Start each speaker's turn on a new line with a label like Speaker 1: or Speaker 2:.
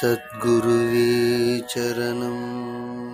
Speaker 1: சத்குருவே சரணம்.